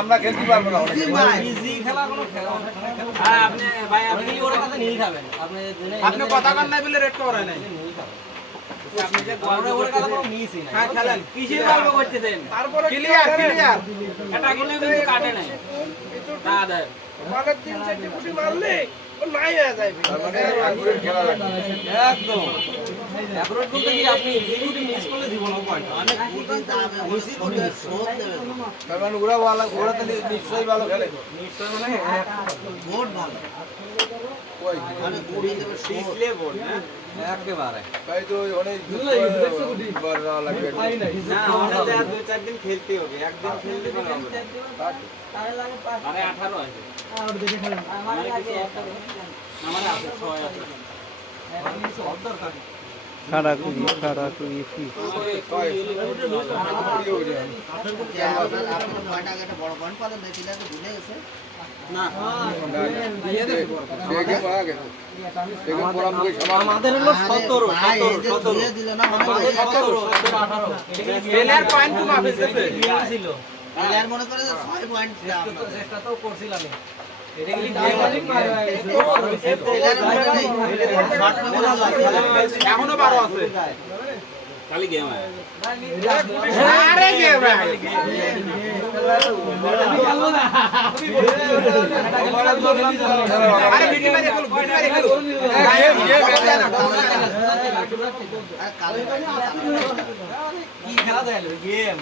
আমরা খেলতে পারব না আপনি কথা কান নাই বলে রেড করে নাই। মারলে নাই। হয়ে মানে আঙ্গুরের খেলা লাগবে একদম। অ্যাপ্রোচ বলতে কি আপনি এক্সিকিউটিভ মিস করলে দিব না। পয়েন্ট তার ওরা ভালো ওরা তো নিশ্চয়ই ভালো খেলে। নিশ্চয় মানে বোর্ড না একেবারে। তাই তো অনেক লাগবে না আমাদের আর দুই চার দিন খেলতে হবে একদিন খেলতে পারব আরে 18 আছে আমার আছে 6 আছে খাড়া করি খাড়া করি ফি আমাদের হলো 17 17 17 আমাদের 17 18 প্লেয়ার পয়েন্ট কম অফিস গেছে। ছিল। মনে করে ছয় পয়েন্ট চেষ্টা তো করছিলাম কি এখনও বারো আছে। খালি গেম আরে গে আরে বিটি মারে খেলো বিটি মারে খেলো গেম গেম কি খেলা দেয় গেম